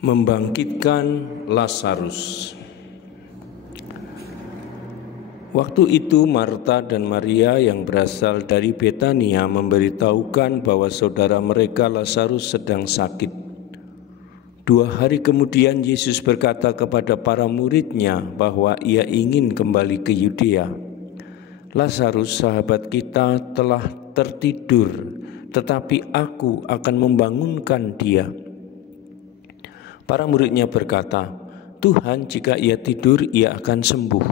Membangkitkan Lazarus. Waktu itu Marta dan Maria yang berasal dari Betania memberitahukan bahwa saudara mereka Lazarus sedang sakit. 2 hari kemudian Yesus berkata kepada para muridnya bahwa ia ingin kembali ke Yudea. Lazarus sahabat kita telah tertidur, tetapi aku akan membangunkan dia. Para muridnya berkata, Tuhan, jika ia tidur, ia akan sembuh.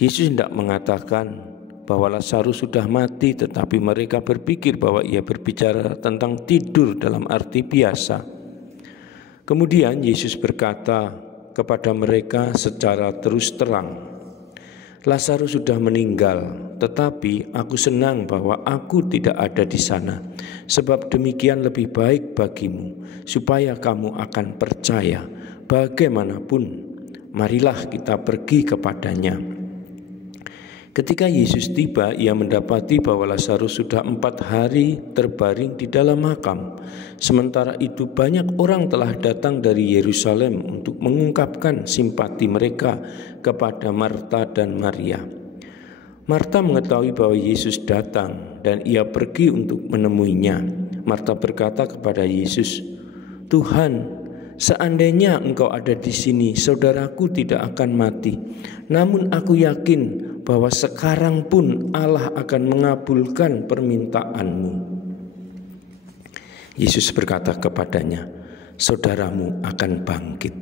Yesus tidak mengatakan bahwa Lazarus sudah mati, tetapi mereka berpikir bahwa ia berbicara tentang tidur dalam arti biasa. Kemudian Yesus berkata kepada mereka secara terus terang, Lazarus sudah meninggal, tetapi aku senang bahwa aku tidak ada di sana, sebab demikian lebih baik bagimu, supaya kamu akan percaya. Bagaimanapun, marilah kita pergi kepadanya. Ketika Yesus tiba, ia mendapati bahwa Lazarus sudah 4 hari terbaring di dalam makam. Sementara itu banyak orang telah datang dari Yerusalem untuk mengungkapkan simpati mereka kepada Marta dan Maria. Marta mengetahui bahwa Yesus datang dan ia pergi untuk menemuinya. Marta berkata kepada Yesus, Tuhan, seandainya engkau ada di sini, saudaraku tidak akan mati. Namun aku yakin bahwa sekarang pun Allah akan mengabulkan permintaanmu. Yesus berkata kepadanya, saudaramu akan bangkit.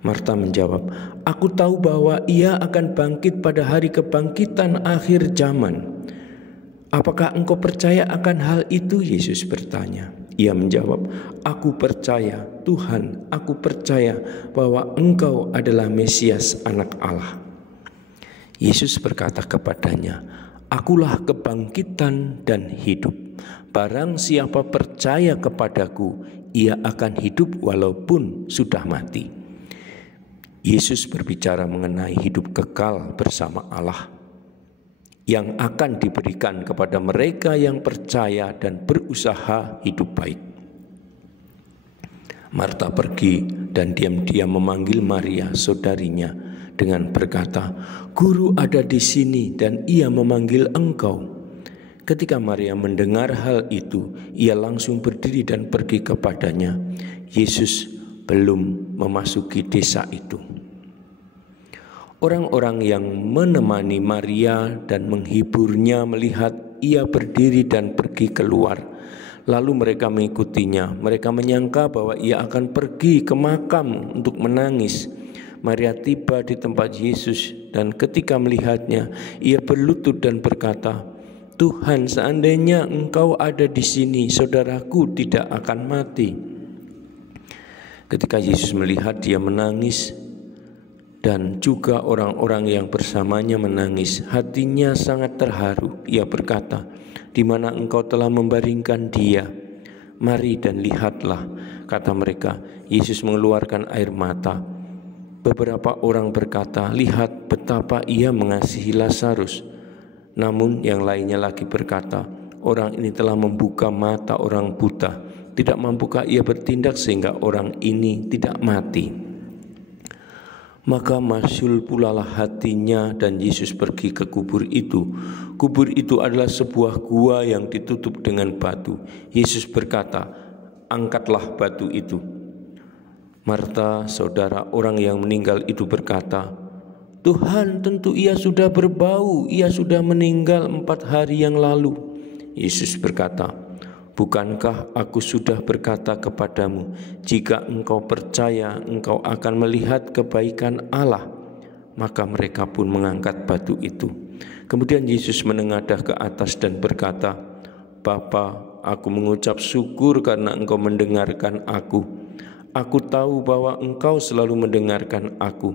Marta menjawab, aku tahu bahwa ia akan bangkit pada hari kebangkitan akhir zaman. Apakah engkau percaya akan hal itu? Yesus bertanya. Ia menjawab, aku percaya Tuhan, aku percaya bahwa engkau adalah Mesias anak Allah. Yesus berkata kepadanya, akulah kebangkitan dan hidup. Barang siapa percaya kepadaku, ia akan hidup walaupun sudah mati. Yesus berbicara mengenai hidup kekal bersama Allah yang akan diberikan kepada mereka yang percaya dan berusaha hidup baik. Marta pergi dan diam-diam memanggil Maria, saudarinya, dengan berkata, Guru ada di sini dan ia memanggil engkau. Ketika Maria mendengar hal itu, ia langsung berdiri dan pergi kepadanya. Yesus belum memasuki desa itu. Orang-orang yang menemani Maria dan menghiburnya melihat ia berdiri dan pergi keluar. Lalu mereka mengikutinya. Mereka menyangka bahwa ia akan pergi ke makam untuk menangis. Maria tiba di tempat Yesus dan ketika melihatnya, ia berlutut dan berkata, Tuhan, seandainya engkau ada di sini, saudaraku tidak akan mati. Ketika Yesus melihat dia menangis dan juga orang-orang yang bersamanya menangis, hatinya sangat terharu. Ia berkata, di mana engkau telah membaringkan dia? Mari dan lihatlah, kata mereka. Yesus mengeluarkan air mata. Beberapa orang berkata, lihat betapa ia mengasihi Lazarus. Namun yang lainnya lagi berkata, orang ini telah membuka mata orang buta. Tidak mampukah ia bertindak sehingga orang ini tidak mati? Maka masyhur pulalah hatinya dan Yesus pergi ke kubur itu. Kubur itu adalah sebuah gua yang ditutup dengan batu. Yesus berkata, angkatlah batu itu. Marta, saudara orang yang meninggal itu berkata, Tuhan, tentu ia sudah berbau, ia sudah meninggal 4 hari yang lalu. Yesus berkata, bukankah aku sudah berkata kepadamu, jika engkau percaya, engkau akan melihat kebaikan Allah. Maka mereka pun mengangkat batu itu. Kemudian Yesus menengadah ke atas dan berkata, Bapa, aku mengucap syukur karena engkau mendengarkan aku. Aku tahu bahwa engkau selalu mendengarkan aku,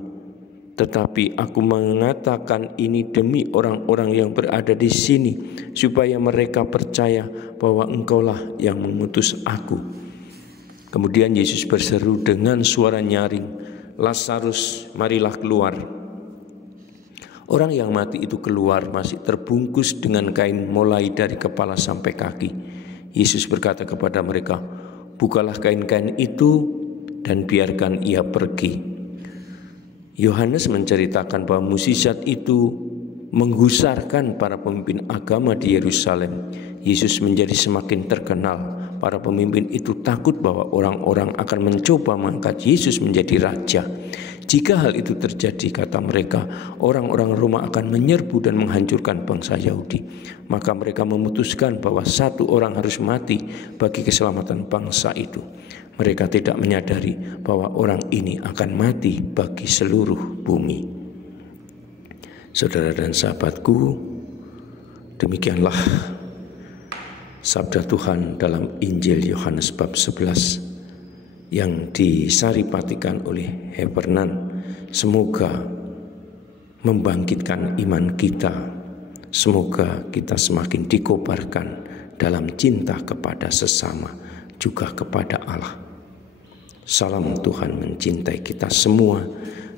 tetapi aku mengatakan ini demi orang-orang yang berada di sini, supaya mereka percaya bahwa engkaulah yang mengutus aku. Kemudian Yesus berseru dengan suara nyaring, Lazarus, marilah keluar. Orang yang mati itu keluar masih terbungkus dengan kain mulai dari kepala sampai kaki. Yesus berkata kepada mereka, bukalah kain-kain itu dan biarkan ia pergi. Yohanes menceritakan bahwa mukjizat itu menggusarkan para pemimpin agama di Yerusalem. Yesus menjadi semakin terkenal. Para pemimpin itu takut bahwa orang-orang akan mencoba mengangkat Yesus menjadi raja. Jika hal itu terjadi, kata mereka, orang-orang Roma akan menyerbu dan menghancurkan bangsa Yahudi. Maka mereka memutuskan bahwa satu orang harus mati bagi keselamatan bangsa itu. Mereka tidak menyadari bahwa orang ini akan mati bagi seluruh bumi. Saudara dan sahabatku, demikianlah sabda Tuhan dalam Injil Yohanes bab 11 yang disaripatikan oleh Heffernan. Semoga membangkitkan iman kita. Semoga kita semakin dikobarkan dalam cinta kepada sesama, juga kepada Allah. Salam Tuhan mencintai kita semua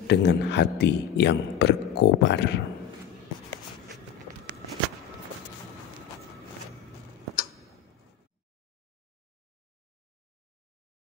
dengan hati yang berkobar.